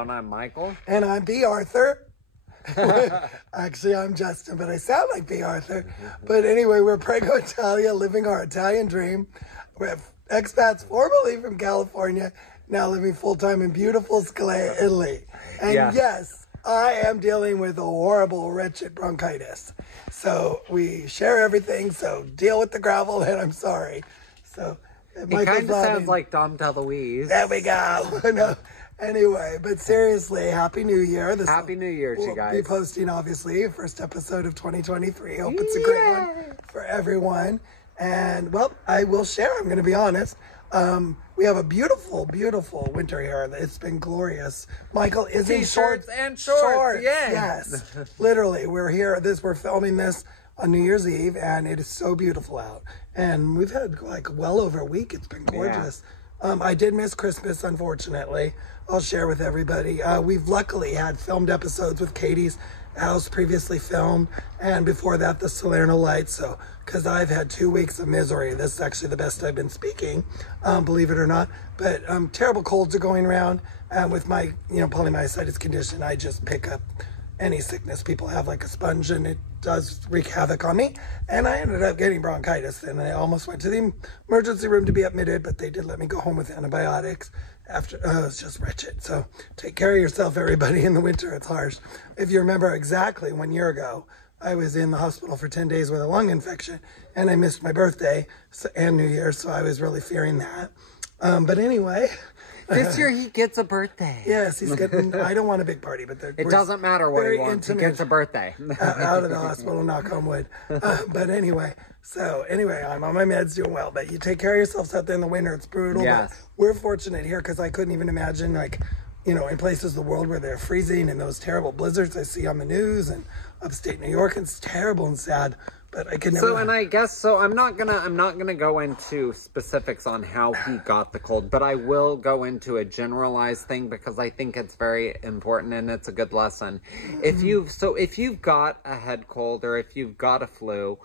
everyone. I'm Michael. And I'm B. Arthur. Actually, I'm Justin, but I sound like B. Arthur. But anyway, we're Prego Italia, living our Italian dream. We're expats formerly from California, now living full-time in beautiful Scalea, Italy. And yes, I am dealing with a horrible, wretched bronchitis. So we share everything, so deal with the gravel, and I'm sorry. So It kind of sounds like Dom DeLuise. There we go. No. Anyway, but seriously, Happy New Year. Happy New Year to you guys. We'll be posting, obviously, first episode of 2023. Hope it's a great one for everyone. And, well, I will share. I'm going to be honest. We have a beautiful, beautiful winter here. It's been glorious. Michael is in T-shirts and shorts. Yes. Literally, we're here. We're filming this on New Year's Eve, and it is so beautiful out. And we've had like well over a week. It's been gorgeous. Yeah. I did miss Christmas, unfortunately. I'll share with everybody. We've luckily had filmed episodes with Katie's house previously filmed, and before that, the Salerno Lights. So, because I've had 2 weeks of misery. This is actually the best I've been speaking, believe it or not. But terrible colds are going around. With my, polymyositis condition, I just pick up any sickness people have like a sponge, and it does wreak havoc on me. And I ended up getting bronchitis, and I almost went to the emergency room to be admitted, but they did let me go home with antibiotics after. It's just wretched. So take care of yourself, everybody. In the winter, it's harsh. If you remember exactly 1 year ago, I was in the hospital for 10 days with a lung infection, and I missed my birthday and New Year's, so I was really fearing that. But anyway, this year he gets a birthday. Yes, he's getting. I don't want a big party, but it doesn't matter what he wants. He gets a birthday. Out of the hospital, knock on wood. But anyway, I'm on my meds, doing well. But you take care of yourselves out there in the winter. It's brutal. Yes. But we're fortunate here because I couldn't even imagine, in places of the world where they're freezing and those terrible blizzards I see on the news and upstate New York. It's terrible and sad. But I can never. I'm not gonna go into specifics on how he got the cold, but I will go into a generalized thing because I think it's very important and it's a good lesson. If you've got a head cold or if you've got a flu,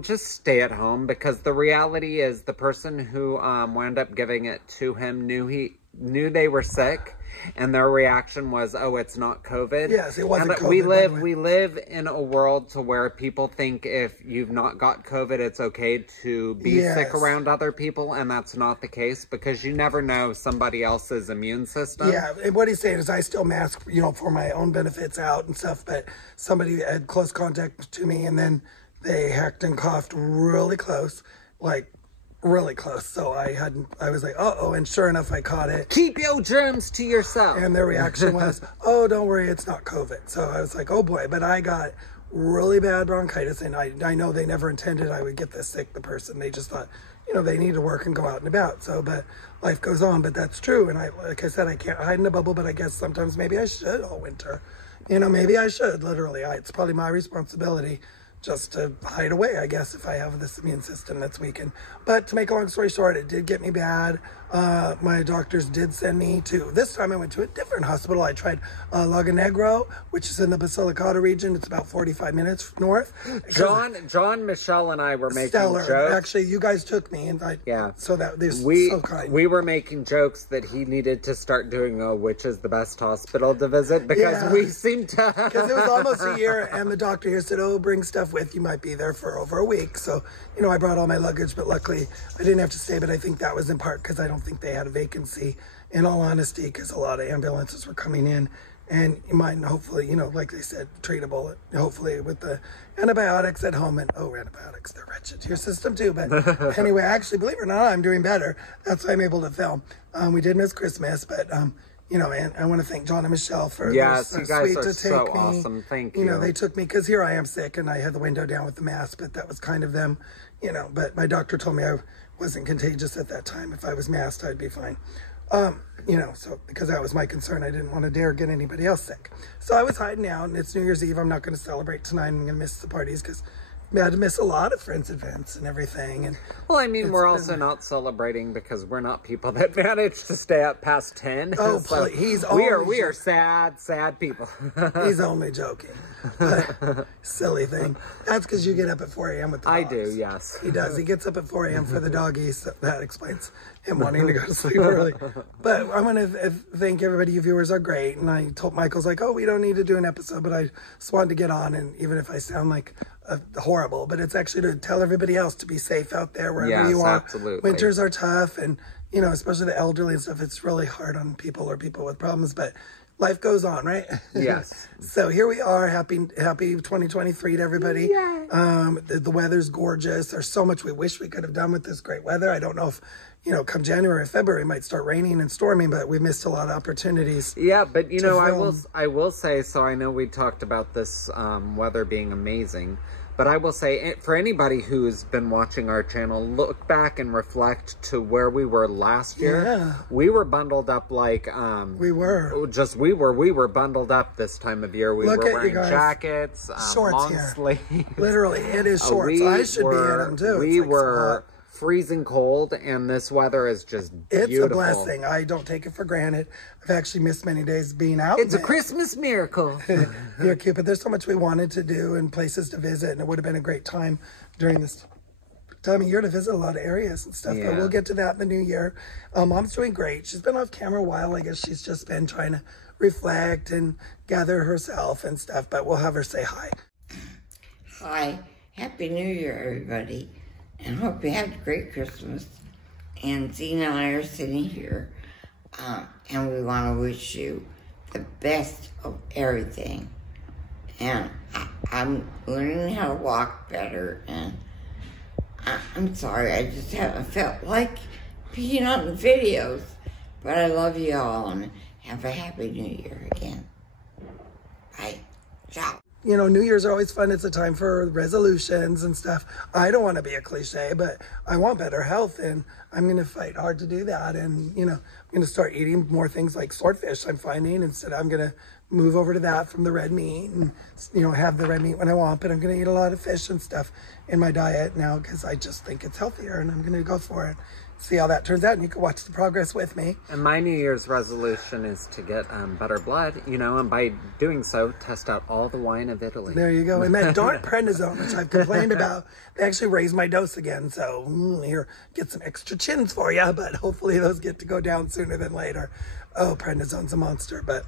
just stay at home, because the reality is the person who wound up giving it to him knew they were sick. And their reaction was, "Oh, it's not COVID." Yes, it wasn't COVID. We live in a world to where people think if you've not got COVID, it's okay to be sick around other people, and that's not the case, because you never know somebody else's immune system. Yeah, and what he's saying is I still mask, for my own benefits out and stuff, but somebody had close contact to me, and then they hacked and coughed really close, really close. So I was like, uh-oh, and sure enough, I caught it. Keep your germs to yourself. And their reaction was, oh, don't worry, it's not COVID. So I was like, oh boy, but I got really bad bronchitis, and I know they never intended I would get this sick, the person. They just thought, they need to work and go out and about. So, but life goes on, but that's true. And like I said, I can't hide in a bubble, but I guess sometimes maybe I should all winter. Maybe I should, literally. It's probably my responsibility just to hide away, I guess, if I have this immune system that's weakened. But to make a long story short, it did get me bad. My doctors did send me this time I went to a different hospital. I tried Lago Negro, which is in the Basilicata region. It's about 45 minutes north. John, Michelle, and I were making jokes. Actually, you guys took me, and so that they're so kind. We were making jokes that he needed to start doing which is the best hospital to visit, because we seemed to. Because it was almost a year, and the doctor here said, "Oh, bring stuff with. You might be there for over a week." So, I brought all my luggage, but luckily I didn't have to stay. But I think that was in part because I don't think they had a vacancy, in all honesty, because a lot of ambulances were coming in, and you might hopefully, like they said, treatable, hopefully with the antibiotics at home. And antibiotics, they're wretched to your system too. But anyway, actually, believe it or not, I'm doing better. That's why I'm able to film. We did miss Christmas, but and I want to thank John and Michelle for you guys are so awesome. Thank you. They took me because here I am sick and I had the window down with the mask, but that was kind of them, but my doctor told me I wasn't contagious at that time. If I was masked, I'd be fine. So because that was my concern, I didn't want to dare get anybody else sick. So I was hiding out, and it's New Year's Eve. I'm not going to celebrate tonight. I'm going to miss the parties because I had to miss a lot of friends' events and everything. And we're also not celebrating because we're not people that manage to stay up past 10. Oh, so please. We are sad people. He's only joking. But silly thing. That's because you get up at 4 a.m. with the dogs. I do, yes. He does. He gets up at 4 a.m. for the doggies. So that explains him wanting to go to sleep early. But I want to thank everybody. You viewers are great. And I told Michael's like, oh, we don't need to do an episode, but I just wanted to get on. And even if I sound like horrible, but it's actually to tell everybody else to be safe out there wherever you are. Absolutely. Winters are tough, and you know, especially the elderly and stuff, it's really hard on people or people with problems, but life goes on, right? Yes. So here we are. Happy 2023 to everybody. Yay. The weather's gorgeous. There's so much we wish we could have done with this great weather. I don't know if, you know, come January or February, it might start raining and storming, but we missed a lot of opportunities. Yeah, but you know, I will say, so I know we talked about this weather being amazing, but I will say, for anybody who's been watching our channel, look back and reflect to where we were last year. Yeah. We were bundled up like... we were. We were bundled up this time of year. We were wearing jackets, shorts long sleeves. Literally, it is shorts. I should be in them too. We were freezing cold, and this weather is just beautiful. It's a blessing. I don't take it for granted. I've actually missed many days being out. It's a Christmas miracle. You're cute, but there's so much we wanted to do and places to visit, and it would have been a great time during this time of year to visit a lot of areas and stuff. Yeah. But we'll get to that in the new year. Mom's doing great. She's been off camera a while. I guess she's just been trying to reflect and gather herself and stuff, but we'll have her say hi. Hi. Happy New Year, everybody. And hope you had a great Christmas. And Zena and I are sitting here, and we want to wish you the best of everything. And I'm learning how to walk better, and I'm sorry, I just haven't felt like being on the videos. But I love you all, and have a happy New Year again. Bye. Ciao. You know, New Year's are always fun. It's a time for resolutions and stuff. I don't want to be a cliche, but I want better health, and I'm going to fight hard to do that. And, you know, I'm going to start eating more things like swordfish, I'm finding. Instead, I'm going to move over to that from the red meat and, you know, have the red meat when I want. But I'm going to eat a lot of fish and stuff in my diet now because I just think it's healthier, and I'm going to go for it. See how that turns out, and you can watch the progress with me. And my New Year's resolution is to get better blood, you know, and by doing so, test out all the wine of Italy. There you go. And that darn prednisone, which I've complained about, they actually raised my dose again. So here, get some extra chins for you, but hopefully those get to go down sooner than later. Oh, prednisone's a monster, but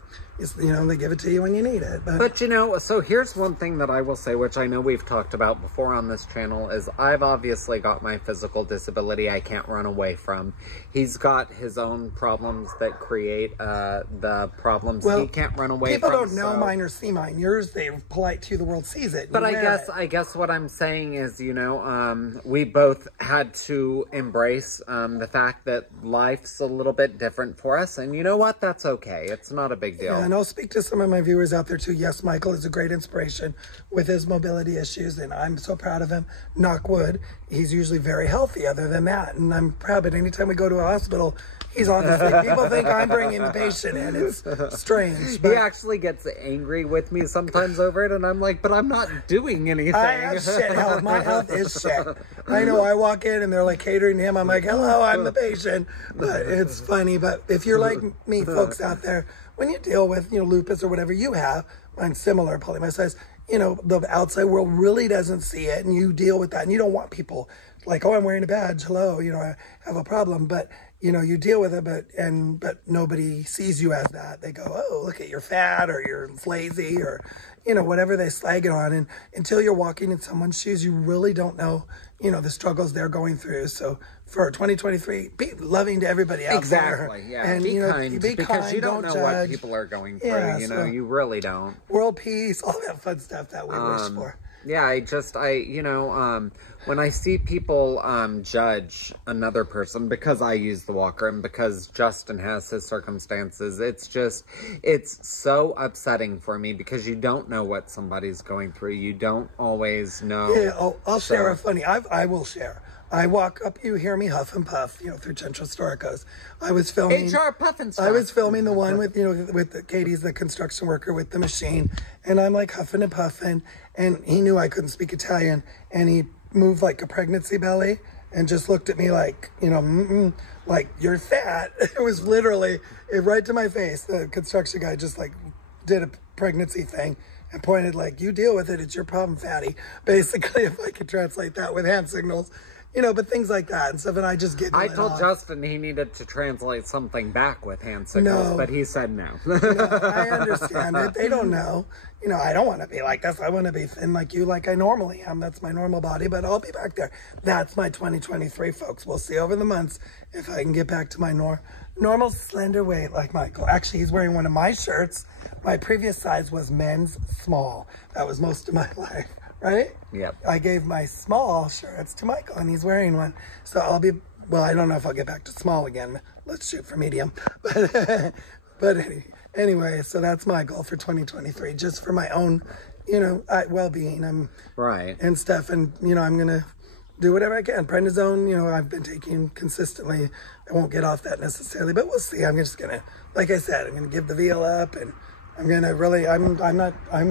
you know, they give it to you when you need it. But you know, so here's one thing that I will say, which I know we've talked about before on this channel, is I've obviously got my physical disability I can't run away from. He's got his own problems that create the problems he can't run away from. People don't know mine or see mine. Yours, they're polite to you, the world sees it. But I guess what I'm saying is, you know, we both had to embrace the fact that life's a little bit different for us, and you know what? That's okay. It's not a big deal. Yeah, and I'll speak to some of my viewers out there too. Yes, Michael is a great inspiration with his mobility issues, and I'm so proud of him. Knock wood, he's usually very healthy other than that, and I'm proud. But anytime we go to a hospital, he's on the thing. People think I'm bringing the patient in. It's strange. But he actually gets angry with me sometimes over it, and I'm like, but I'm not doing anything. I have shit health. My health is shit. I know. I walk in and they're like catering to him. I'm like, hello, I'm the patient. But it's funny. But if you're like me, folks out there, when you deal with, you know, lupus or whatever you have, mine's similar, polymyositis, you know, the outside world really doesn't see it, and you deal with that, and you don't want people like, oh, I'm wearing a badge, hello, you know, I have a problem, but you know, you deal with it, but nobody sees you as that. They go, oh, look at you're fat, or you're lazy, or you know, whatever they slag it on. And until you're walking in someone's shoes, you really don't know, you know, the struggles they're going through. So for 2023, be loving to everybody out there. Exactly, yeah. And, be you know, kind, be because kind, you don't know judge. what people are going through. Yeah, you know, so you really don't. World peace, all that fun stuff that we wish for. Yeah, you know, when I see people judge another person because I use the walker and because Justin has his circumstances, it's so upsetting for me because you don't know what somebody's going through. You don't always know. Yeah, I'll share a funny, I will share. I walk up, you hear me huff and puff, you know, through Central Storicos. I was filming. HR Puff and Stuff. I was filming the one with, you know, with Katie's the construction worker with the machine. And I'm like huffing and puffing. And he knew I couldn't speak Italian. And he moved like a pregnancy belly and just looked at me like, you know, like, you're fat. It was literally right to my face. The construction guy just like did a pregnancy thing. and pointed like, you deal with it, it's your problem, fatty. Basically, if I could translate that with hand signals. You know, but things like that and stuff, and I just get. I told Justin he needed to translate something back with hand signals, but he said no. No, I understand it. They don't know. You know, I don't want to be like this. I want to be thin like you, like I normally am. That's my normal body, but I'll be back there. That's my 2023, folks. We'll see over the months if I can get back to my normal slender weight like Michael. Actually, he's wearing one of my shirts. My previous size was men's small. That was most of my life. Right? Yep. I gave my small shirts to Michael, and he's wearing one. So I'll be, well, I don't know if I'll get back to small again. Let's shoot for medium. But anyway, so that's my goal for 2023, just for my own, you know, well-being right. and stuff. And, you know, I'm going to do whatever I can. Prednisone, you know, I've been taking consistently. I won't get off that necessarily, but we'll see. I'm just going to, like I said, I'm going to give the veal up, and I'm going to really,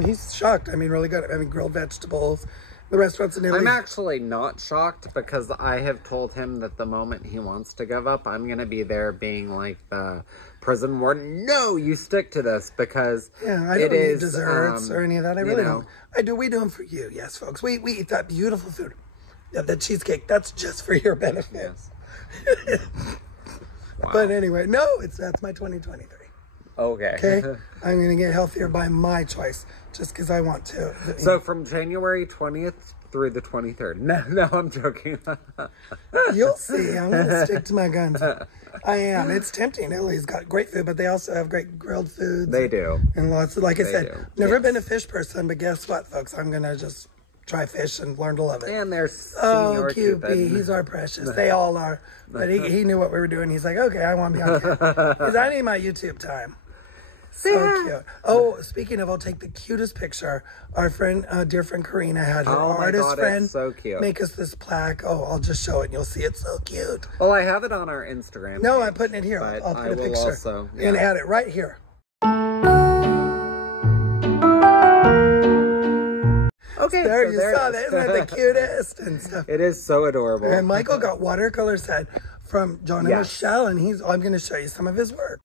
he's shocked. I mean, really good. I mean, grilled vegetables. The restaurants in Italy. I'm actually not shocked because I have told him that the moment he wants to give up, I'm going to be there being like the prison warden. No, you stick to this because I don't need desserts or any of that. I really don't. We do them for you. Yes, folks. We eat that beautiful food. Yeah, the cheesecake, that's just for your benefit. Yes. Wow. But anyway, no, that's my 2023. Okay. I'm going to get healthier by my choice, just because I want to. So from January 20th through the 23rd. No, I'm joking. You'll see. I'm going to stick to my guns. I am. It's tempting. Italy's got great food, but they also have great grilled foods. They do. And lots of, like I said, never been a fish person, but guess what, folks? I'm going to just try fish and learn to love it. And there's Cupid. He's our precious. They all are. But he knew what we were doing. He's like, okay, I want to be on camera. Because I need my YouTube time. So cute. Oh, speaking of, I'll take the cutest picture. Our friend, dear friend Karina had her artist friend so cute. Make us this plaque. Oh, I'll just show it and you'll see it's so cute. Well, I have it on our Instagram. No, I'm putting it here. I'll put a picture and add it right here. Okay, there you saw that. Isn't that the cutest and stuff? It is so adorable. And Michael got watercolor set from John and Michelle, and I'm going to show you some of his work.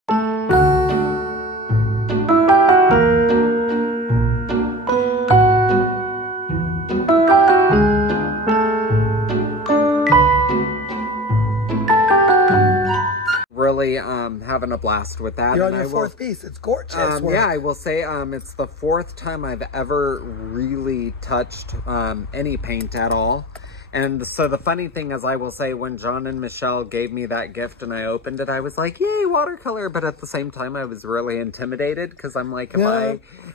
Really having a blast with that. You're on your fourth piece. It's gorgeous. Yeah, I will say it's the fourth time I've ever really touched any paint at all. And so the funny thing is, I will say, when John and Michelle gave me that gift and I opened it, I was like, yay, watercolor. But at the same time, I was really intimidated because I'm like,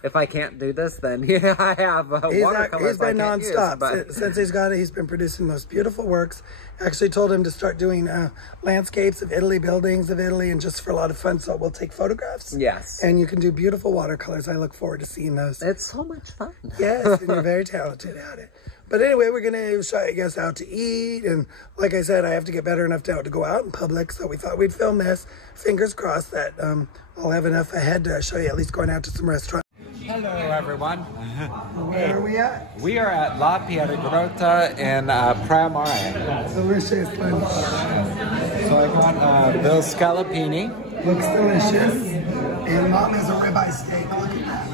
if I can't do this, then I have watercolor. He's been nonstop. Since he's got it, he's been producing the most beautiful works. Actually told him to start doing landscapes of Italy, buildings of Italy, and just for a lot of fun. So we'll take photographs. Yes. And you can do beautiful watercolors. I look forward to seeing those. It's so much fun. Yes, and you're very talented at it. But anyway, we're going to show you guys out to eat. And like I said, I have to get better enough to go out in public. So we thought we'd film this. Fingers crossed that I'll have enough ahead to show you at least going out to some restaurants. Hello, everyone. Where are we at? We are at La Piedigrotta in Pramare. Delicious lunch. So I got Bill Scalapini. Looks delicious. And Mom has a ribeye steak. Look at that.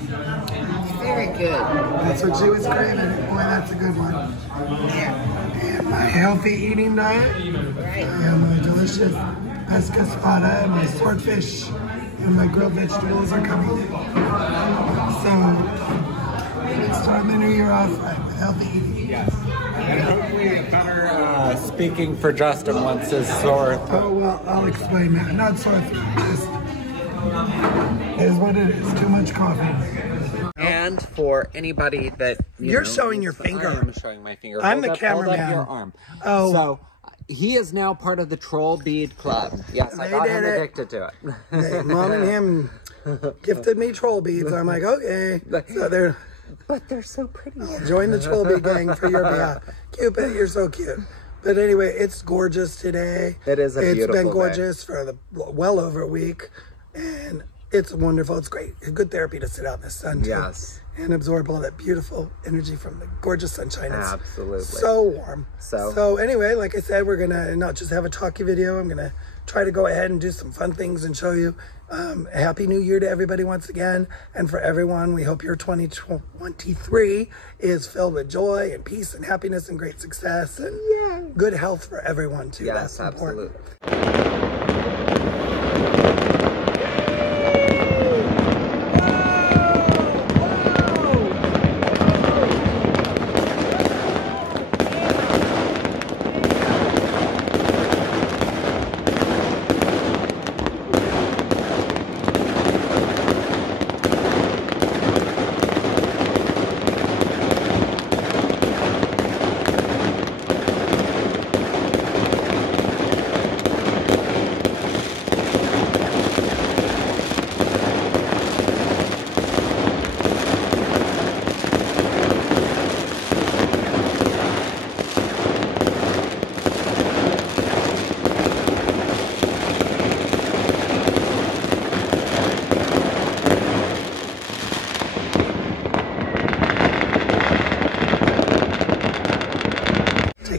Very good. That's what she was craving. Boy, that's a good one. Yeah. And my healthy eating diet. Right. And my delicious pesca spada and my swordfish and my grilled vegetables are coming. So, let's start the new year off right with healthy eating. Yes. And hopefully better speaking for Justin once his sore throat. Oh, well, I'll explain that. Not sore throat, just is what it is. Too much coffee. And for anybody that you're showing your finger. I am showing my finger. I'm the cameraman. Hold up your arm. Oh. So he is now part of the Troll Bead Club. Yes, I got him addicted to it. Hey, Mom and him gifted me troll beads. I'm like, okay. So but they're so pretty. Join the troll bead gang for your behalf. Cupid, you're so cute. But anyway, it's gorgeous today. It is a beautiful It's been gorgeous for well over a week. And it's wonderful. It's great. It's good therapy to sit out in the sun, too. Yes. And absorb all that beautiful energy from the gorgeous sunshine. It's absolutely. so warm. So anyway, like I said, we're going to not just have a talkie video. I'm going to try to go ahead and do some fun things and show you. Happy New Year to everybody once again. And for everyone, we hope your 2023 is filled with joy and peace and happiness and great success and good health for everyone too. Yes, that's important.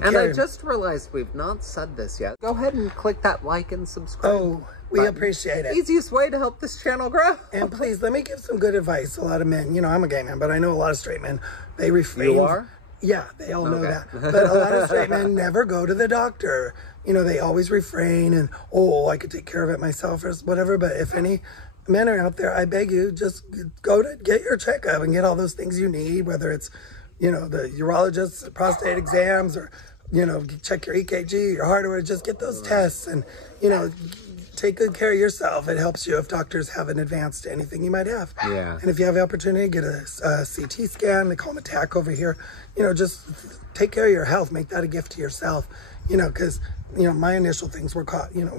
absolutely. And I just realized we've not said this yet. Go ahead and click that like and subscribe. Oh, we appreciate it. Easiest way to help this channel grow. And please, let me give some good advice. A lot of men, you know, I'm a gay man, but I know a lot of straight men, they refrain. You are? Yeah, they all know that. But a lot of straight men never go to the doctor. You know, they always refrain and, oh, I could take care of it myself or whatever. But if any men are out there, I beg you, just go to get your checkup and get all those things you need, whether it's, you know, the urologist, prostate exams, or, you know, check your EKG, your heart, or just get those tests and, you know, take good care of yourself. It helps you if doctors haven't advanced to anything you might have. Yeah. And if you have the opportunity, get a CT scan. They call them a TAC over here. You know, just take care of your health. Make that a gift to yourself. You know, because, you know, my initial things were caught, you know,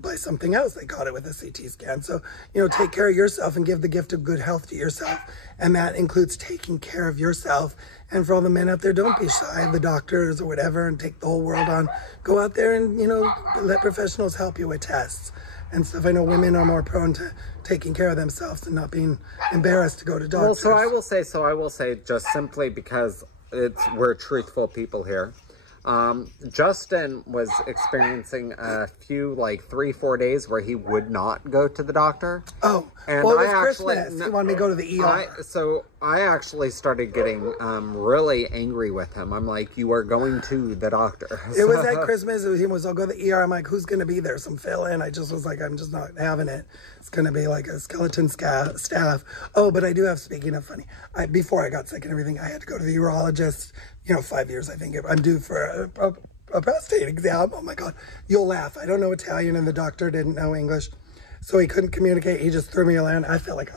by something else. They caught it with a CT scan. So, you know, take care of yourself and give the gift of good health to yourself. And that includes taking care of yourself. And for all the men out there, don't be shy of the doctors or whatever and take the whole world on. Go out there and, you know, let professionals help you with tests and stuff. I know women are more prone to taking care of themselves and not being embarrassed to go to doctors. Well, so I will say just simply because we're truthful people here. Justin was experiencing a few, like 3-4 days where he would not go to the doctor. Oh, and well, it was Christmas. He wanted me to go to the ER. So I actually started getting really angry with him. I'm like, you are going to the doctor. It was at Christmas. He was, I'll go to the ER. I'm like, who's going to be there? Some fill-in. I just was like, I'm just not having it. It's going to be like a skeleton staff. Oh, but I do have, speaking of funny, before I got sick and everything, I had to go to the urologist. You know, 5 years, I think. I'm due for a prostate exam. Oh my God. You'll laugh. I don't know Italian and the doctor didn't know English. So he couldn't communicate. He just threw me around. I felt like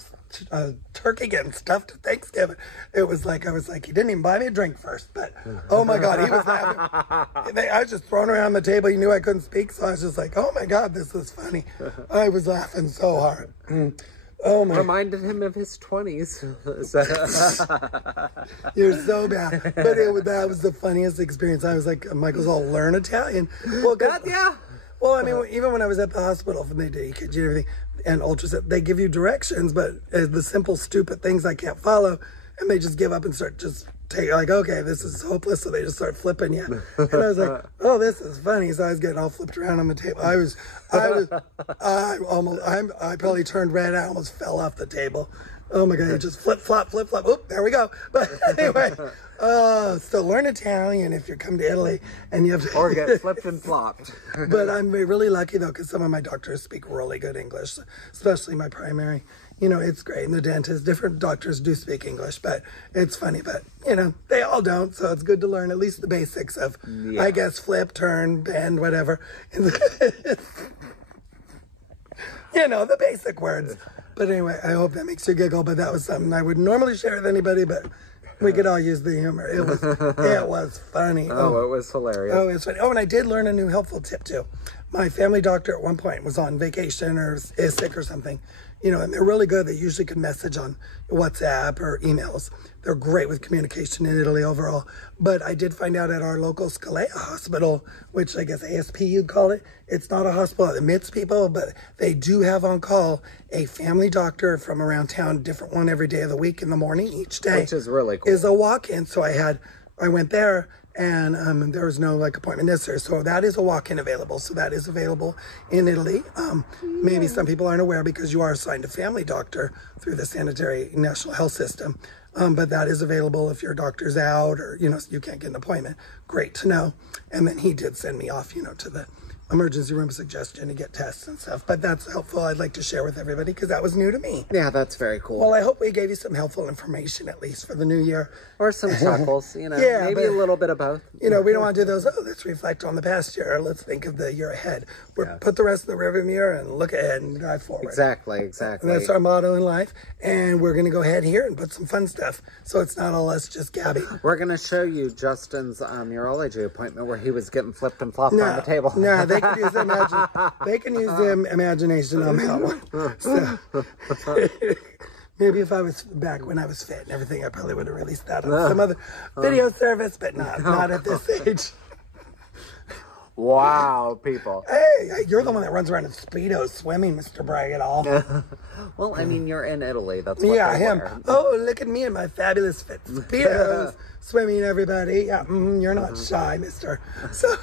a turkey getting stuffed at Thanksgiving. It was like, I was like, he didn't even buy me a drink first. But, oh my God, he was laughing. I was just thrown around the table. He knew I couldn't speak. So I was just like, oh my God, this is funny. I was laughing so hard. Oh my. Reminded him of his 20s. You're so bad. But that was the funniest experience. I was like, Michael's all learn Italian. Well, God, yeah. Well, I mean, even when I was at the hospital and they did EKG and everything and ultrasound, they give you directions, but the simple, stupid things I can't follow, and they just give up and start just like, okay, this is hopeless, so they just start flipping you. And I was like, oh, this is funny. So I was getting all flipped around on the table. I probably turned red. I almost fell off the table. Oh my God, you just flip, flop, flip, flop. Oop, there we go. But anyway, so learn Italian if you're coming to Italy and you have to. Or get flipped and flopped. But I'm really lucky though, because some of my doctors speak really good English, especially my primary. You know, it's great. And the dentist, different doctors do speak English, but it's funny. But, you know, they all don't. So it's good to learn at least the basics of, I guess, flip, turn, bend, whatever. You know, the basic words. But anyway, I hope that makes you giggle. But that was something I would normally share with anybody, but we could all use the humor. It was funny. Oh, it was hilarious. Oh, it's funny. Oh, and I did learn a new helpful tip, too. My family doctor at one point was on vacation or is sick or something. You know, and they're really good. They usually can message on WhatsApp or emails. They're great with communication in Italy overall. But I did find out at our local Scalea hospital, which I guess ASP you'd call it. It's not a hospital that admits people, but they do have on call a family doctor from around town, different one every day of the week in the morning each day. Which is really cool. Is a walk-in. So I went there and there was no like appointment necessary. So that is a walk-in available. So that is available in Italy. Maybe some people aren't aware because you are assigned a family doctor through the sanitary national health system. But that is available if your doctor's out or, you know, you can't get an appointment. Great to know. And then he did send me off, you know, to the emergency room suggestion to get tests and stuff. But that's helpful. I'd like to share with everybody because that was new to me. Yeah, that's very cool. Well, I hope we gave you some helpful information at least for the new year. Or some chuckles, you know, Yeah, maybe but, a little bit of both. You know, we don't want to do those, oh, let's reflect on the past year. Let's think of the year ahead. Put the rest in the rearview mirror and look ahead and drive forward. Exactly. And that's our motto in life. And we're going to go ahead here and put some fun stuff. So it's not all us just gabbing. We're going to show you Justin's urology appointment where he was getting flipped and flopped on the table. No, they can use the imagination on that one. So, maybe if I was back when I was fit and everything, I probably would have released that on some other video service, but not at this age. Wow, people. Hey, you're the one that runs around in Speedos swimming, Mr. Bragg at all. Well, I mean, you're in Italy. That's what yeah, they him. wear. Oh, look at me in my fabulous fit Speedos swimming, everybody. Yeah, you're not shy, mister. So,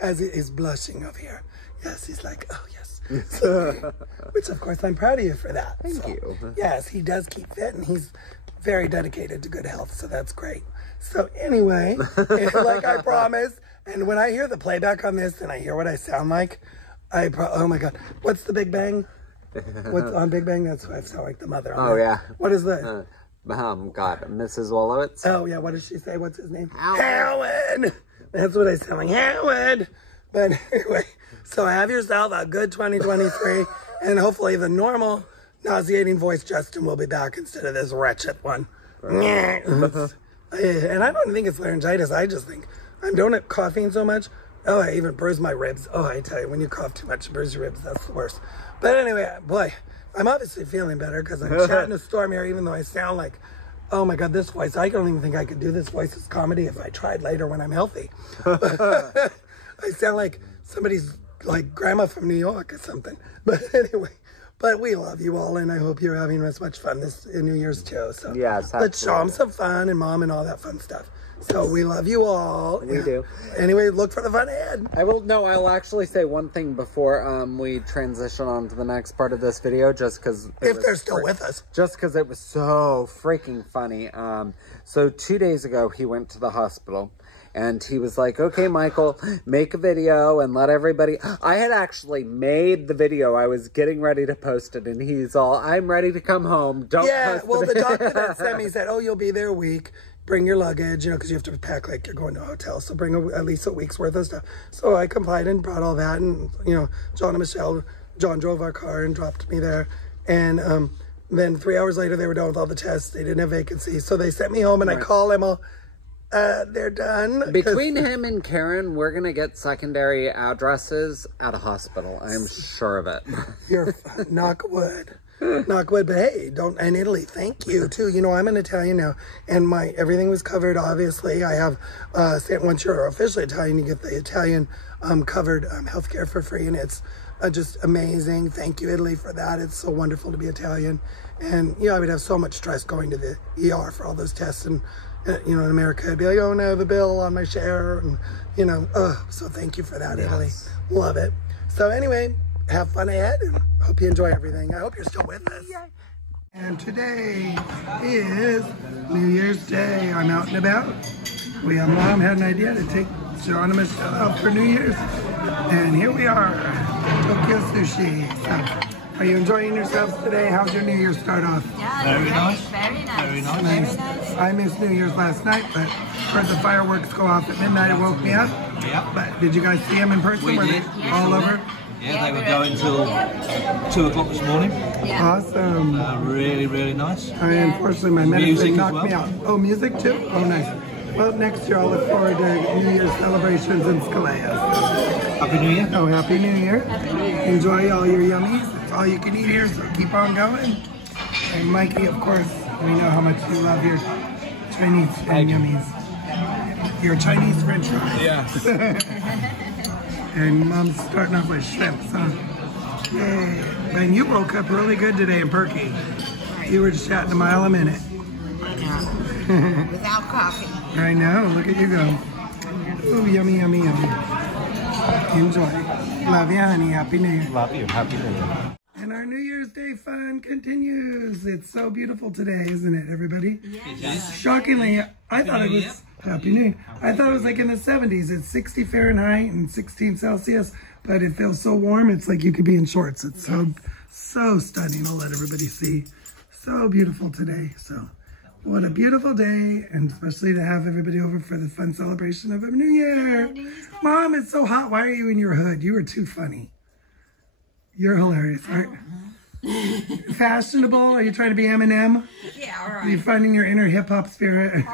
as he's blushing over here. Yes, he's like, oh, yes. So, which, of course, I'm proud of you for that. Thank you. Yes, he does keep fit, and he's very dedicated to good health, so that's great. So, anyway, like I promised, and when I hear the playback on this and I hear what I sound like, oh, my God. What's the Big Bang? What's on Big Bang? That's why I sound like the mother. Yeah. What is that? God, Mrs. Wolowitz. Oh, yeah, what does she say? What's his name? Howard! That's what I sound like, Howard! But anyway, so have yourself a good 2023, and hopefully the normal nauseating voice Justin will be back instead of this wretched one. And I don't think it's laryngitis. I just think I'm doing coughing so much. Oh, I even bruised my ribs. Oh, I tell you, when you cough too much, you bruise your ribs. That's the worst. But anyway, boy, I'm obviously feeling better because I'm chatting a storm here, even though I sound like, oh my God, this voice. I don't even think I could do this voice as comedy if I tried later when I'm healthy. I sound like somebody's like grandma from New York or something. But anyway, but we love you all, and I hope you're having as much fun this New Year's too. So yes, let's show them some fun and mom and all that fun stuff. So we love you all. We do. Anyway, look for the fun ahead. I'll actually say one thing before we transition on to the next part of this video, just because if they're still with us. Just because it was so freaking funny. So 2 days ago, he went to the hospital. And he was like, okay, Michael, make a video and let everybody... I had actually made the video. I was getting ready to post it. And he's all, I'm ready to come home. Don't post well, it. the doctor that sent me said, oh, you'll be there a week. Bring your luggage, you know, because you have to pack like you're going to a hotel. So bring at least a week's worth of stuff. So I complied and brought all that. And, you know, John and Michelle, John drove our car and dropped me there. And then 3 hours later, they were done with all the tests. They didn't have vacancies. So they sent me home and I call them all. They're done. Between him and Karen, we're going to get secondary addresses at a hospital. I'm sure of it. You're knock wood. Knock wood. But hey, and Italy, thank you too. You know, I'm an Italian now, and everything was covered, obviously. I have, once you're officially Italian, you get the Italian covered healthcare for free, and it's just amazing. Thank you, Italy, for that. It's so wonderful to be Italian. And, you know, I would have so much stress going to the ER for all those tests, and you know, in America, I'd be like, oh no, the bill on my share, and you know, so thank you for that, Italy. Love it. So anyway, have fun ahead, and hope you enjoy everything. I hope you're still with us. Yay. And today is New Year's Day. I'm out and about. Mom had an idea to take John and Michelle out for New Year's, and here we are, Tokyo Sushi. So, are you enjoying yourselves today? How's your New Year start off? Yeah, Very nice. Very nice. Very nice. Very nice. I missed New Year's last night, but heard the fireworks go off at midnight. It woke me up. Yeah. But did you guys see them in person? We Were did. they all over? Yeah, they were going till 2 o'clock this morning. Yeah. Awesome. Really, really nice. Unfortunately, my Music medicine as knocked well. me out. Oh, music too? Oh, nice. Well, next year I'll look forward to New Year's celebrations in Scalea. Happy New Year. Oh, Happy New Year. Enjoy all your yummies. It's all you can eat here, so keep on going. And Mikey, of course, we know how much you love your Chinese and yummies. Your Chinese French fries. Yeah. And Mom's starting off with shrimp, so yay. And you woke up really good today and perky. You were just chatting a mile a minute. I know. without coffee. I know. Look at you go. Oh, yummy, yummy, yummy. Enjoy. Love you, honey. Happy New Year. Love you. Happy New Year. And our New Year's Day fun continues. It's so beautiful today, isn't it, everybody? Yes. Shockingly, I thought it was Happy New Year. I thought it was like in the 70s. It's 60 Fahrenheit and 16 Celsius, but it feels so warm. It's like you could be in shorts. It's so stunning. I'll let everybody see. So beautiful today. So what a beautiful day, and especially to have everybody over for the fun celebration of a New Year. Mom, it's so hot. Why are you in your hood? You are too funny. You're hilarious. Fashionable? Are you trying to be Eminem? Yeah, all right. Are you finding your inner hip-hop spirit?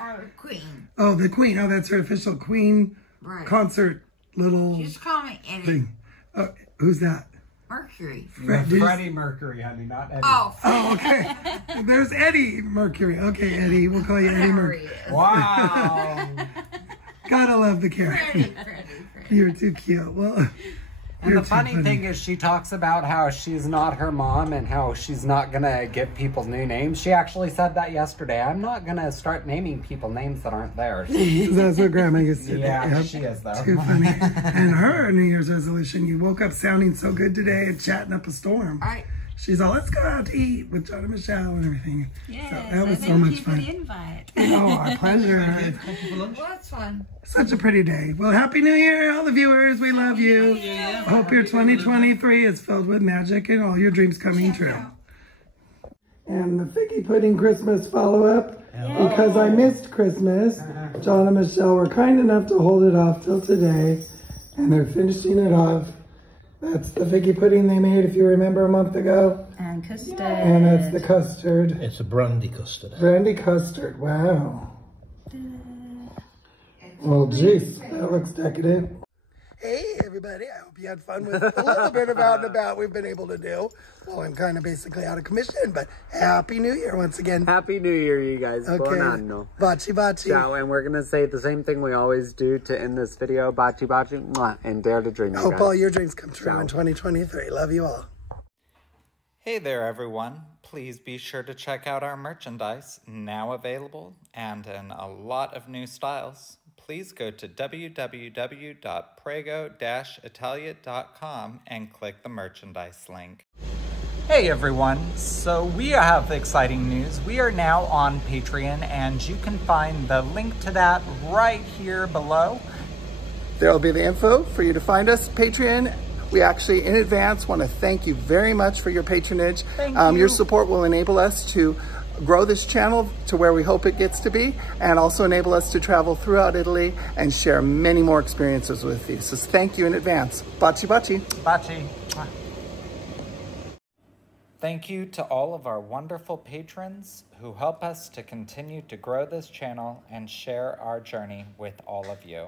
Or Queen. Oh, the Queen. Oh, that's her official Queen concert little Just call me Eddie. thing. Oh, who's that? Mercury. Freddie Mercury, honey, not Eddie. Oh, okay. There's Eddie Mercury. Okay, Eddie. We'll call you Eddie Mercury. Wow. Gotta love the character. Freddie. You're too cute. Well, And the funny thing is she talks about how she's not her mom and how she's not going to give people new names. She actually said that yesterday. I'm not going to start naming people names that aren't theirs. That's what Grandma used to do. Yeah, she is though. Too funny. And her New Year's resolution, you woke up sounding so good today and chatting up a storm. All right. She's all, let's go out to eat with John and Michelle and everything. Yes, So that was so much fun. Thank you for the invite. Oh, our pleasure. Well, that's fun. Such a pretty day. Well, Happy New Year, all the viewers. We love you. Hope your 2023 is filled with magic and all your dreams coming true. And the figgy pudding Christmas follow-up, because I missed Christmas. John and Michelle were kind enough to hold it off till today, and they're finishing it off. That's the figgy pudding they made, if you remember, a month ago. And custard. And that's the custard. It's a brandy custard. Brandy custard, wow. Well, geez, that looks decadent. Hey, everybody. I hope you had fun with a little bit of out and about we've been able to do. Well, I'm kind of basically out of commission, but Happy New Year once again. Happy New Year, you guys. Okay. Buon anno. Baci, baci. Ciao, and we're going to say the same thing we always do to end this video. Baci, baci, mwah, and dare to dream, you Hope guys. all your dreams come true Ciao. in 2023. Love you all. Hey there, everyone. Please be sure to check out our merchandise, now available and in a lot of new styles. Please go to www.prego-italia.com and click the merchandise link. Hey everyone, so we have exciting news. We are now on Patreon, and you can find the link to that right here below. There'll be the info for you to find us, Patreon. We actually, in advance, want to thank you very much for your patronage. Thank you. Your support will enable us to grow this channel to where we hope it gets to be, and also enable us to travel throughout Italy and share many more experiences with you. So thank you in advance. Baci, baci. Baci. Thank you to all of our wonderful patrons who help us to continue to grow this channel and share our journey with all of you.